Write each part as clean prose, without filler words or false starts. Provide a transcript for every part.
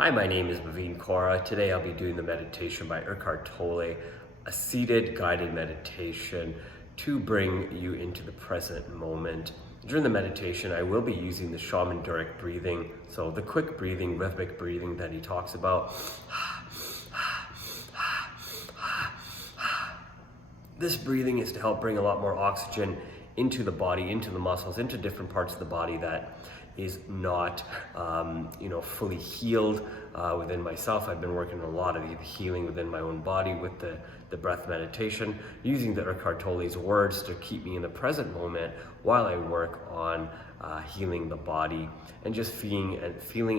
Hi, my name is Bhavin Kaura. Today I'll be doing the meditation by Eckhart Tolle, a seated guided meditation to bring you into the present moment. During the meditation, I will be using the shaman direct breathing, so the quick breathing, rhythmic breathing that he talks about. This breathing is to help bring a lot more oxygen into the body, into the muscles, into different parts of the body that is not, fully healed within myself. I've been working a lot of healing within my own body with the breath meditation, using the Eckhart Tolle's words to keep me in the present moment while I work on healing the body and just feeling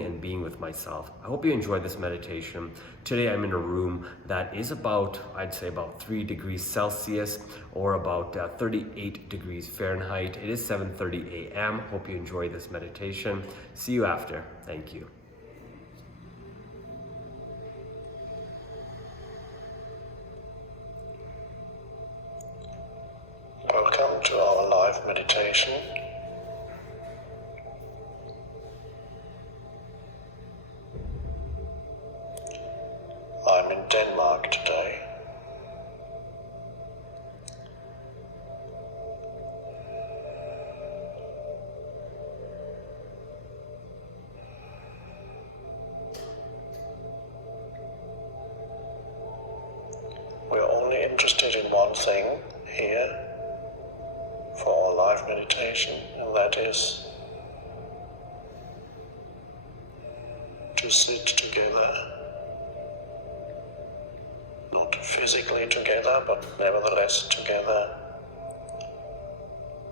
and being with myself. I hope you enjoyed this meditation. Today I'm in a room that is I'd say about 3 degrees Celsius or about 38 degrees Fahrenheit. It is 7:30 a.m. Hope you enjoy this meditation. See you after. Thank you. Welcome to our live meditation. I'm in Denmark today. We're only interested in one thing here for our live meditation, and that is to sit together. Not physically together, but nevertheless together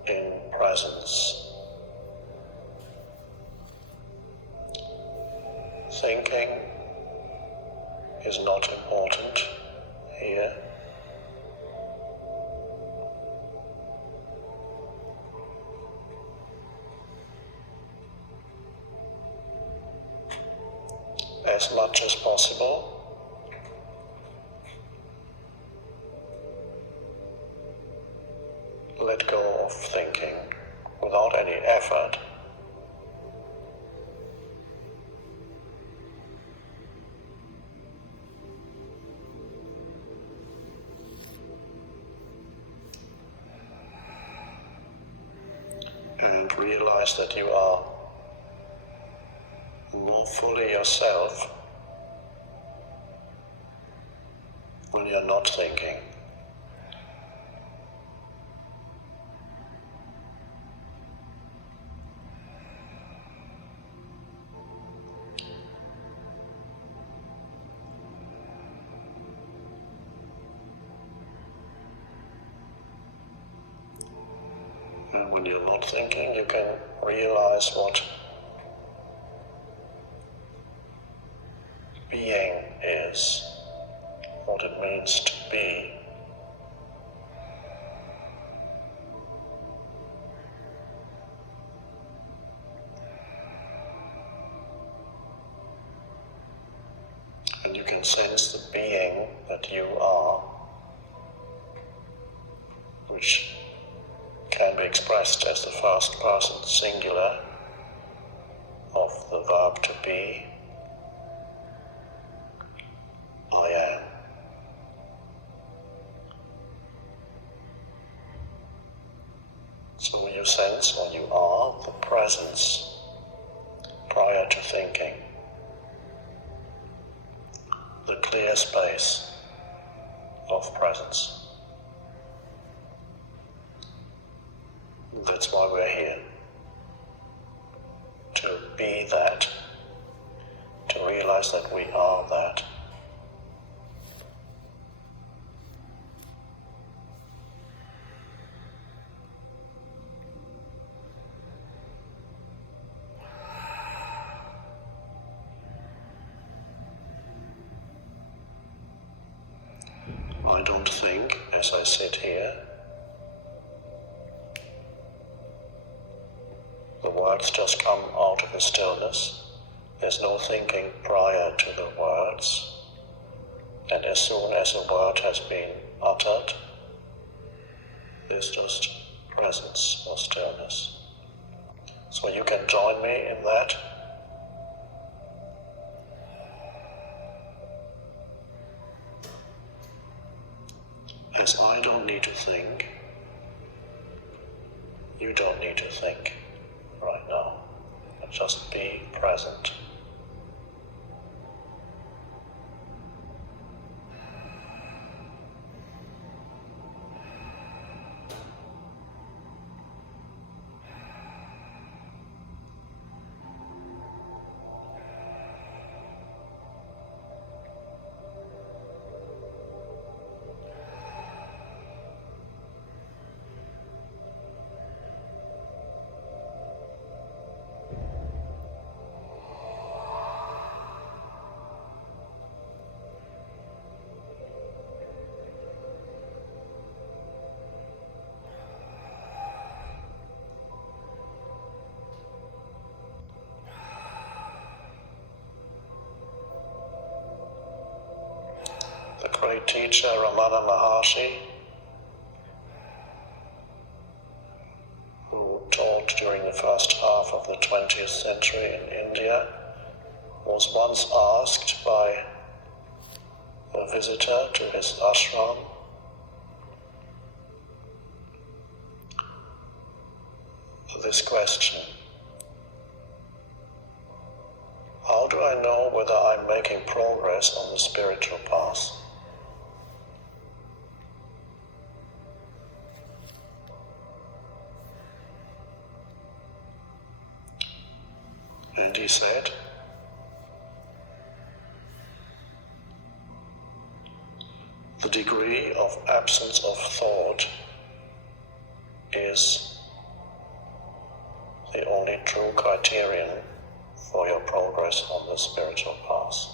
in presence. Thinking is not important here. As much as possible, let go of thinking without any effort. And realize that you are more fully yourself when you're not thinking. And when you're not thinking, you can realize what being is, what it means to be. And you can sense the being that you are, which can be expressed as the first person singular of the verb to be, I am. So you sense, or you are, the presence prior to thinking, the clear space of presence. That's why we're here, to be that, to realize that we are that. I don't think as I sit here. The words just come out of the stillness. There's no thinking prior to the words. And as soon as a word has been uttered, there's just presence or stillness. So you can join me in that. As I don't need to think, you don't need to think right now. Just be present. The great teacher Ramana Maharshi, who taught during the first half of the 20th century in India, was once asked by a visitor to his ashram this question: how do I know whether I'm making progress on the spiritual path? And he said, the degree of absence of thought is the only true criterion for your progress on the spiritual path.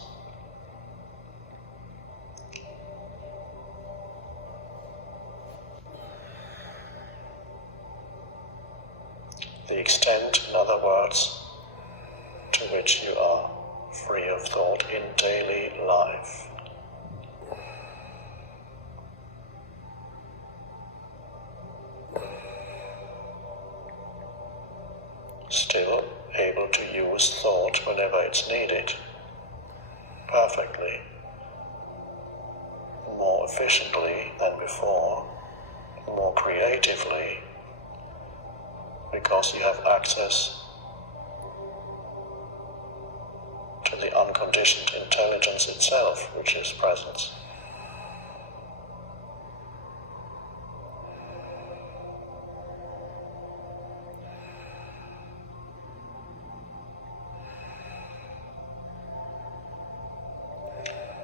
The extent, in other words, to which you are free of thought in daily life. Still able to use thought whenever it's needed, perfectly, more efficiently than before, more creatively, because you have access to the unconditioned intelligence itself, which is presence.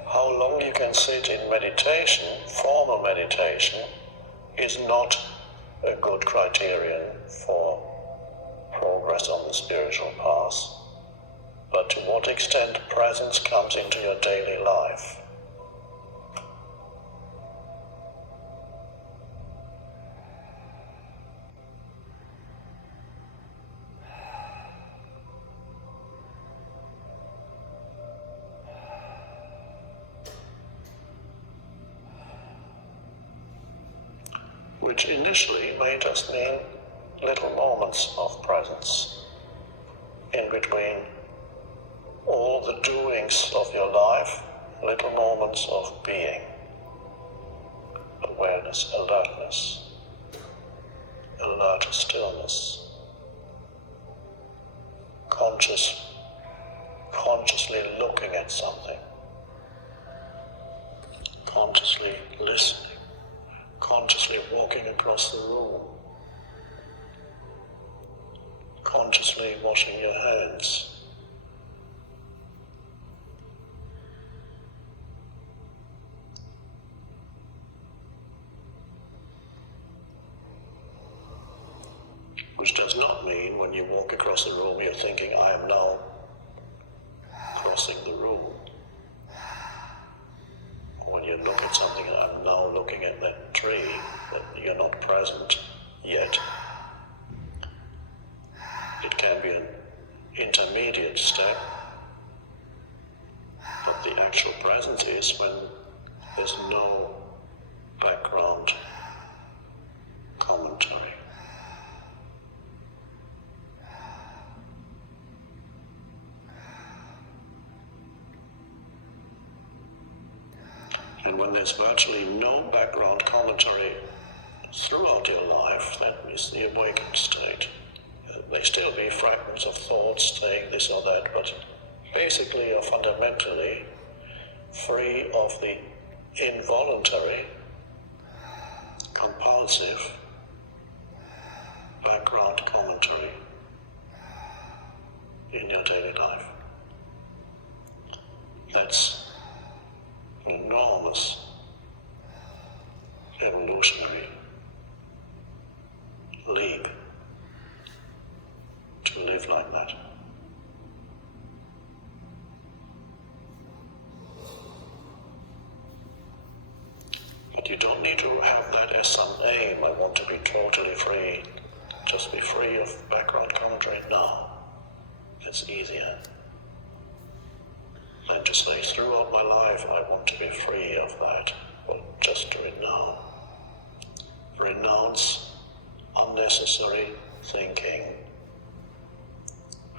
How long you can sit in meditation, formal meditation, is not a good criterion for progress on the spiritual path, but to what extent presence comes into your daily life. Which initially may just mean little moments of presence in between all the doings of your life, little moments of being, awareness, alertness, alert stillness, consciously looking at something, consciously listening, consciously walking across the room, consciously washing your hands, which does not mean when you walk across the room you're thinking, I am now crossing the room. Or when you look at something, I'm now looking at that tree, but you're not present yet. It can be an intermediate step, but the actual presence is when there's no background commentary. And when there's virtually no background commentary throughout your life, that is the awakened state. There still be fragments of thoughts saying this or that, but basically you're fundamentally free of the involuntary, compulsive background commentary in your daily life. That's an enormous evolutionary leap to live like that. But you don't need to have that as some aim. I want to be totally free. Just be free of background commentary now. It's easier than to say, throughout my life I want to be free of that. Well, just do it now. Renounce unnecessary thinking.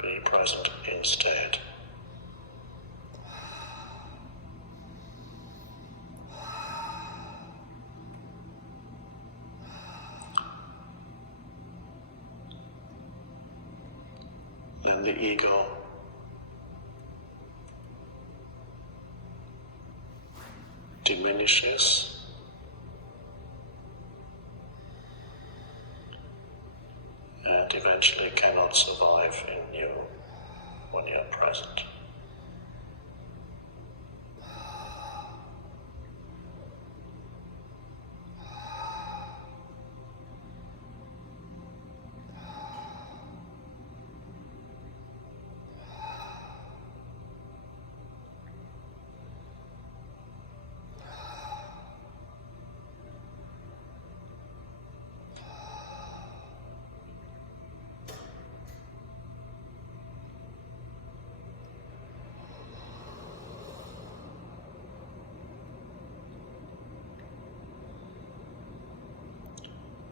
Be present instead. Then the ego diminishes and eventually cannot survive in you when you're present.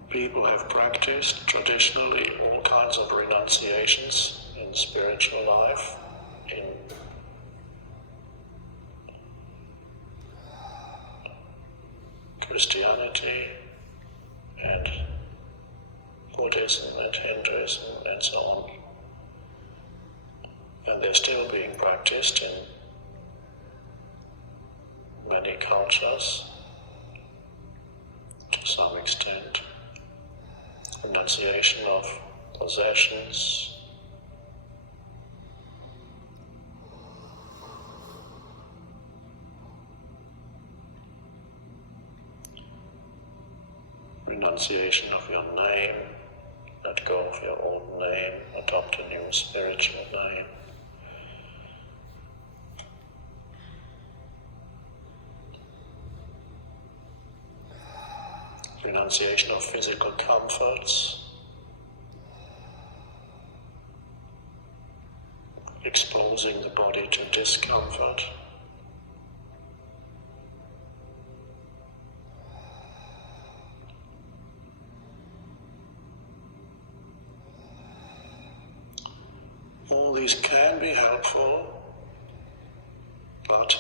People have practiced traditionally all kinds of renunciations in spiritual life, in Christianity and Buddhism and Hinduism and so on. And they're still being practiced in many cultures to some extent. Renunciation of possessions, renunciation of your name, let go of your old name, adopt a new spiritual name. Renunciation of physical comforts, exposing the body to discomfort. All these can be helpful, but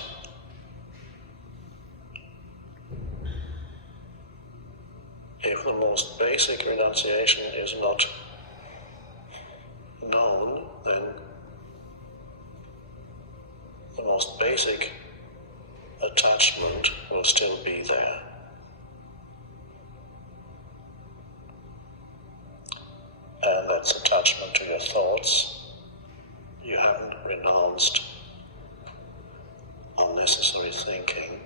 if the most basic renunciation is not known, then the most basic attachment will still be there. And that's attachment to your thoughts. You haven't renounced unnecessary thinking.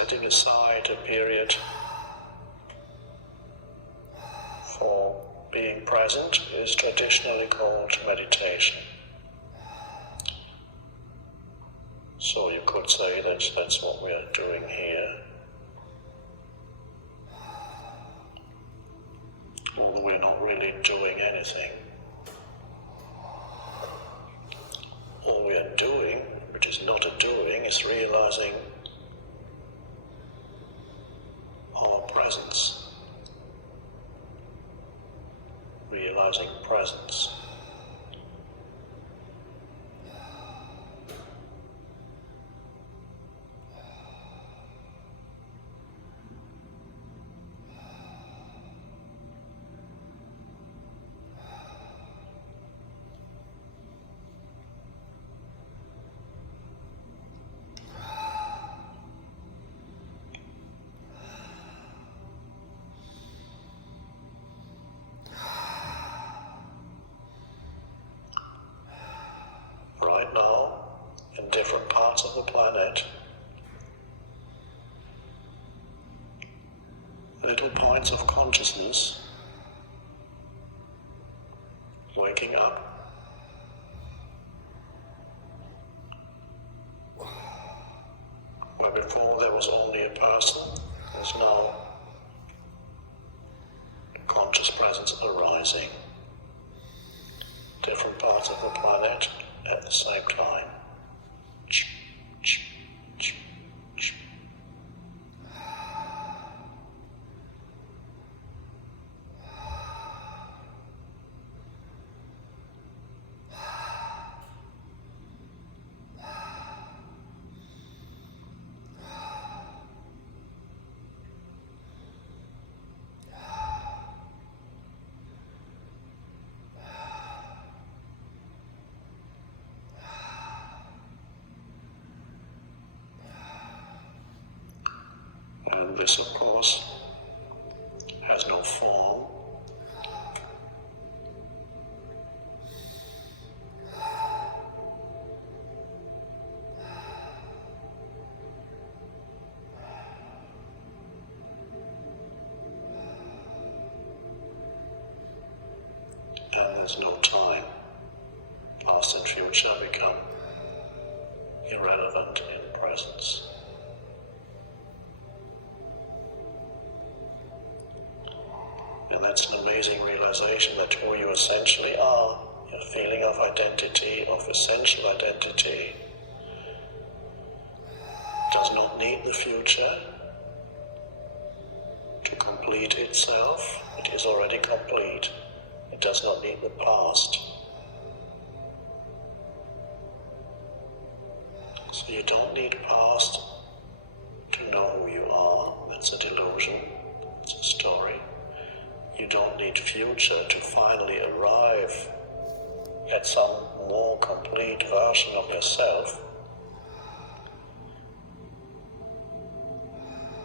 setting aside a period for being present is traditionally called meditation. So you could say that that's what we are doing here. Although we're not really doing anything. All we are doing, which is not a doing, is realizing our presence. Realizing presence. Right now, in different parts of the planet, little points of consciousness waking up. Where before there was only a person, there's now conscious presence arising. Different parts of the planet at the same time. And this, of course, has no form. And there's no time. Past and future become irrelevant in presence. And that's an amazing realization that who you essentially are, your feeling of identity, of essential identity, does not need the future to complete itself. It is already complete. It does not need the past. So you don't need past to know who you are. That's a delusion. It's a story. You don't need future to finally arrive at some more complete version of yourself.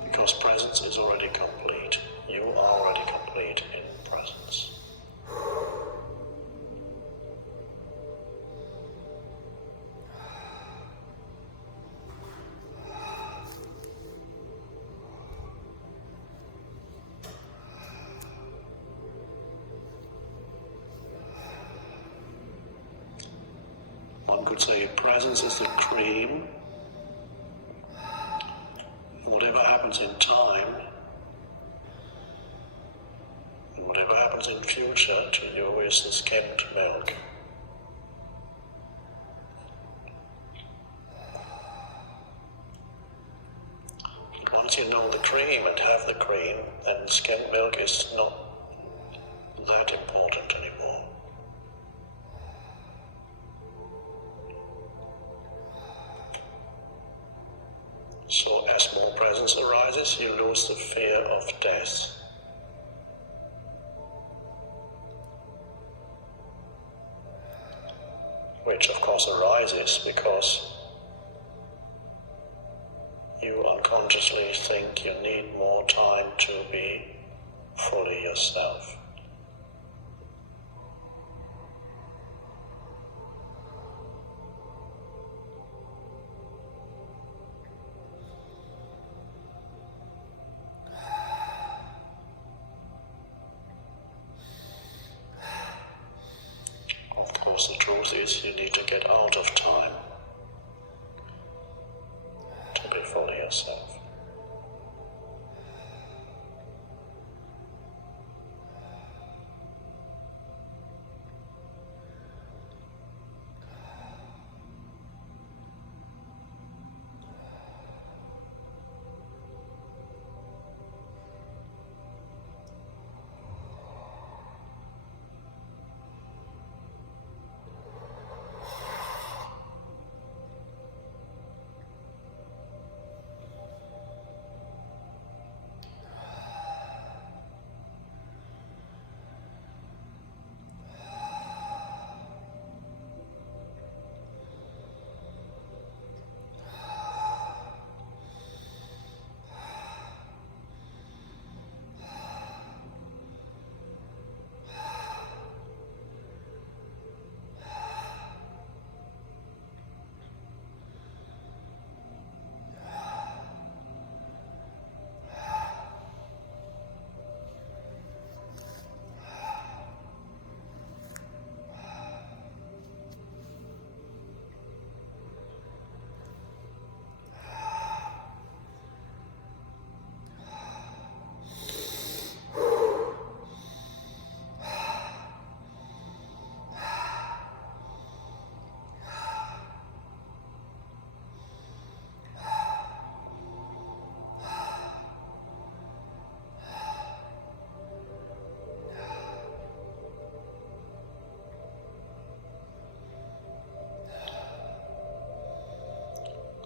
Because presence is already complete. You are already complete in presence. One could say presence is the cream. And whatever happens in time, and whatever happens in future to you is the skimmed milk. But once you know the cream and have the cream, then skimmed milk is not that important anymore. So as more presence arises, you lose the fear of death. Which of course arises because you unconsciously think you need more time to be fully yourself. truth is you need to get out of time to be fully yourself.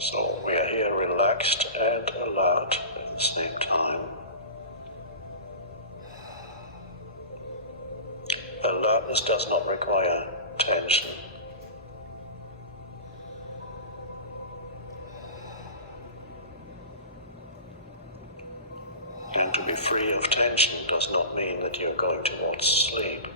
So we are here relaxed and alert at the same time. Alertness does not require tension. And to be free of tension does not mean that you're going towards sleep.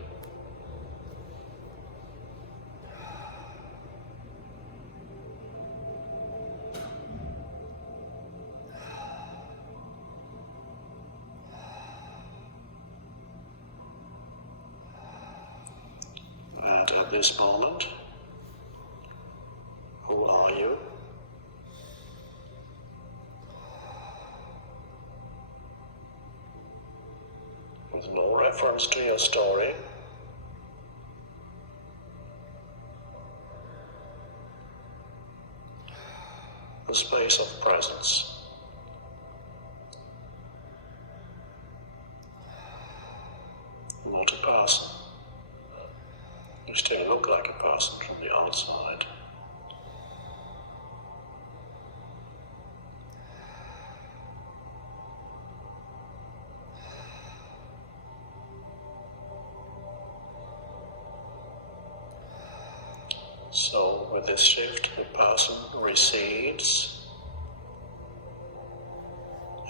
And at this moment, who are you? With no reference to your story, the space of presence. Not a person. You still look like a person from the outside. So with this shift, the person recedes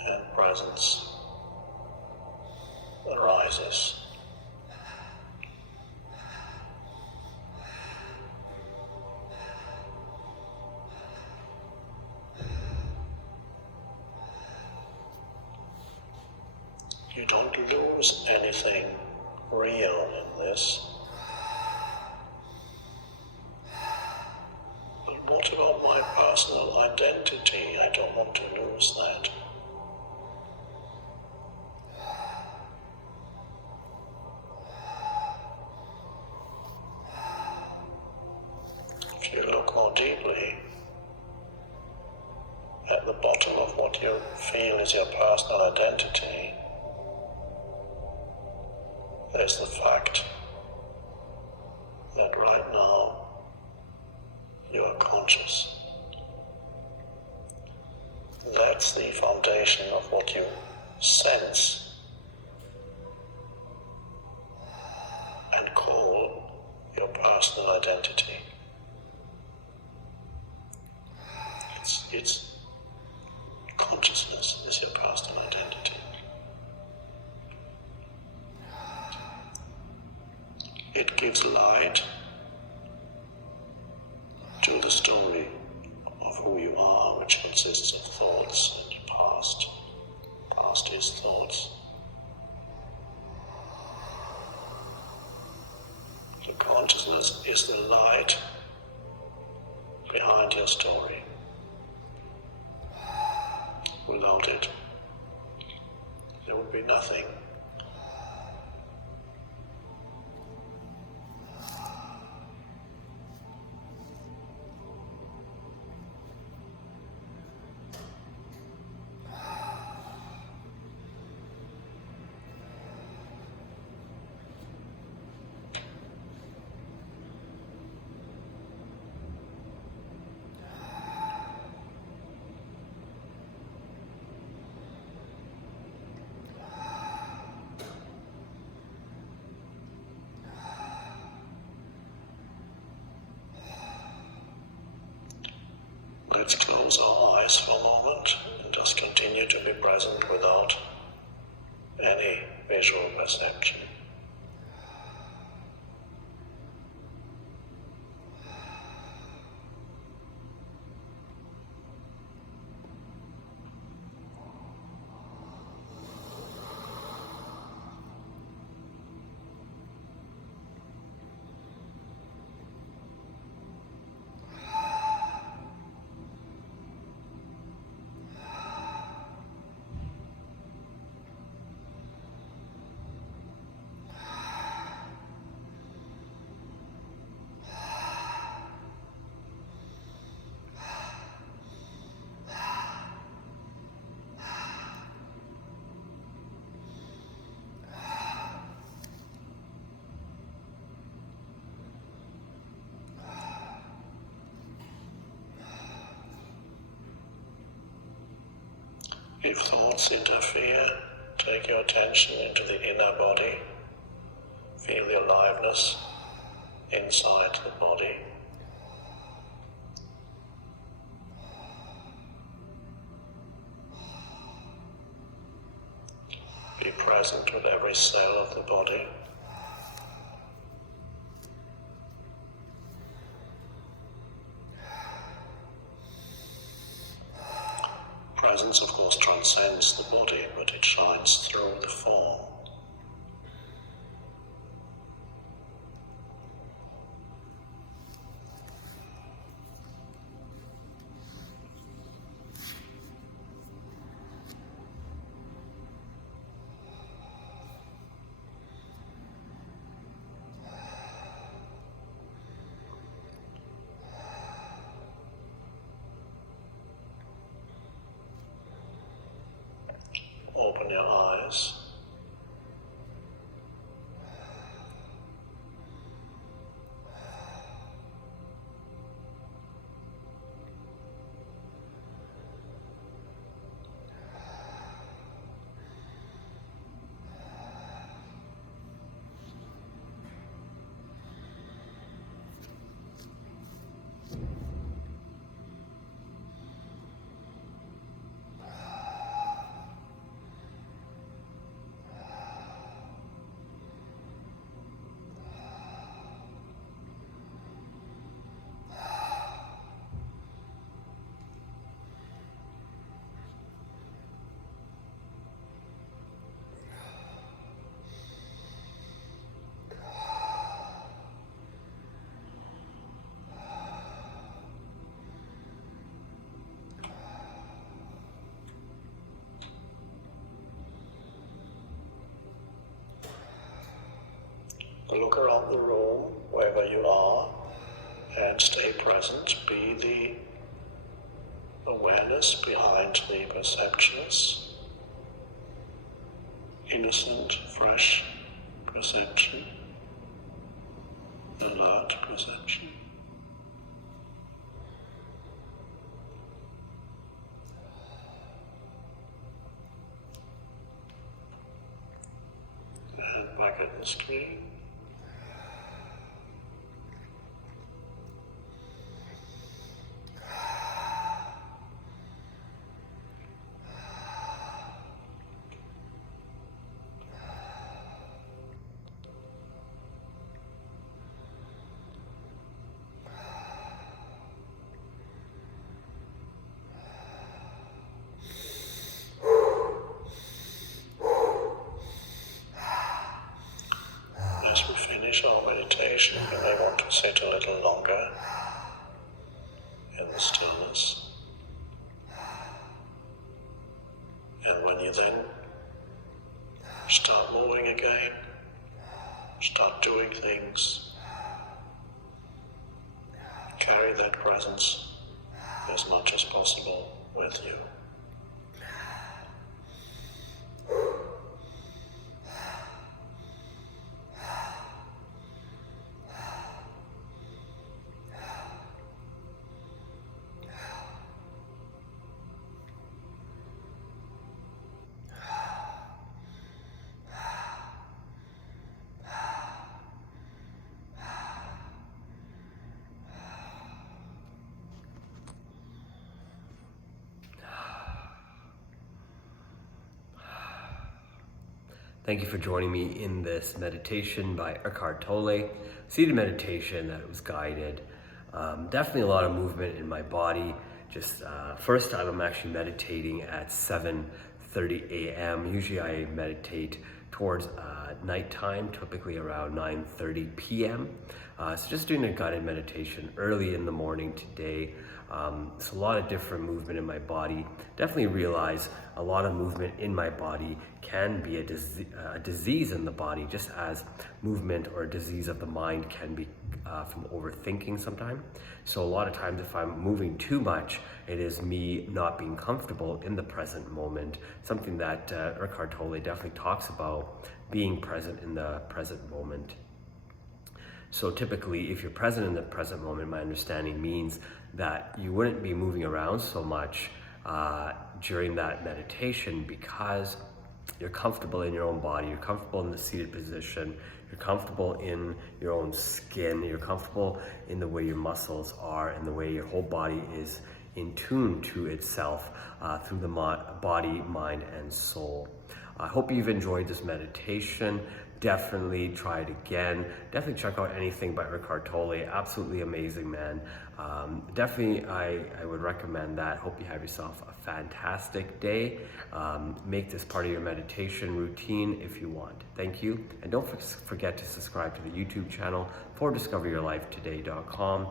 and presence arises. You don't lose anything real in this. But what about my personal identity? I don't want to lose that. If you look more deeply at the bottom of what you feel is your personal identity, there's the fact that right now you are conscious. That's the foundation of what you sense and call your personal identity. It's consciousness is your personal identity. It gives light to the story of who you are, which consists of thoughts and past. Past is thoughts. The consciousness is the light behind your story. Without it, there would be nothing. Let's close our eyes for a moment and just continue to be present without any visual perception. If thoughts interfere, take your attention into the inner body. Feel the aliveness inside the body. Be present with every cell of the body. Presence, of course, transcends the body, but it shines through the form. Open your eyes. Look around the room, wherever you are, and stay present. Be the awareness behind the perceptions. Innocent, fresh perception, alert perception. And back at the screen. As we finish our meditation, you may want to sit a little longer in the stillness. And when you then start moving again, start doing things, carry that presence as much as possible with you. Thank you for joining me in this meditation by Eckhart Tolle, seated meditation that was guided. Definitely a lot of movement in my body. Just first time I'm actually meditating at 7:30 a.m. Usually I meditate towards nighttime, typically around 9:30 p.m. So just doing a guided meditation early in the morning today. So a lot of different movement in my body. Definitely realize a lot of movement in my body can be a disease in the body, just as movement or a disease of the mind can be from overthinking sometimes. So a lot of times if I'm moving too much, it is me not being comfortable in the present moment, something that Eckhart Tolle definitely talks about, being present in the present moment. So typically, if you're present in the present moment, my understanding means that you wouldn't be moving around so much during that meditation because you're comfortable in your own body, you're comfortable in the seated position, you're comfortable in your own skin, you're comfortable in the way your muscles are and the way your whole body is in tune to itself through the body, mind, and soul. I hope you've enjoyed this meditation. Definitely try it again. Definitely check out anything by Eckhart Tolle. Absolutely amazing, man. Definitely, I would recommend that. Hope you have yourself a fantastic day. Make this part of your meditation routine if you want. Thank you. And don't forget to subscribe to the YouTube channel for discoveryourlifetoday.com.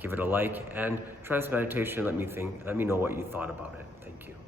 Give it a like and try this meditation. Let me know what you thought about it. Thank you.